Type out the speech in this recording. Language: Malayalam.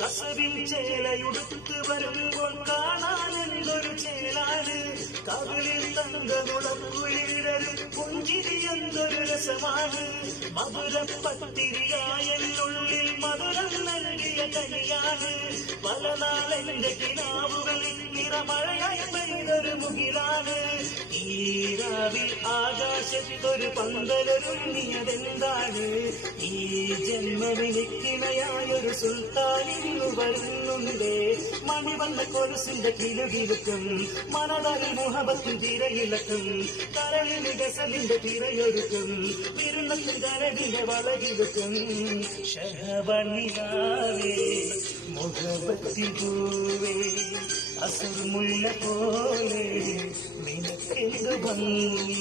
കസവിൻ ചേലയുടുത്ത് വരുമ്പോൾ കാണാൻ എന്തൊരു ചേലാണ്. കവിളിൽ തങ്കമുളക്കുളിരരും പുഞ്ചിരി എന്തൊരു രസമാണ്. മധുരപ്പത്തിരിയായുള്ളിൽ മധുരം നൽകിയ കനിയാണ്. പല നാളെന്റെ കിനാവുകൾ നിറമഴയായി പെയ്തൊരു മുകിലാണ്. ഈരാവിൽ ആകാശത്തൊരു പന്തലൊരുങ്ങിയതെന്താണ്? ഈ ജന്മവിനിക്കിണയായൊരു സുൽത്താനിന്നു വരുന്നുണ്ടേ. മണിവന്ന കൊലുസിന്റെ കിലുകിലുക്കും മനതറിൽ മുഹബത്തിൻ തിരയിലക്കും. കരളിന് ഗസലിന്റെ തിരയൊരുക്കും വിരുന്നത്തിൽ കരടിന്റെ വളകിലുക്കും. ശരവണിയാവേ മുഹബത്തിൻ പൂവേ അസുർമുല്ല പോലെ നിനക്കെന്തു ഭംഗി.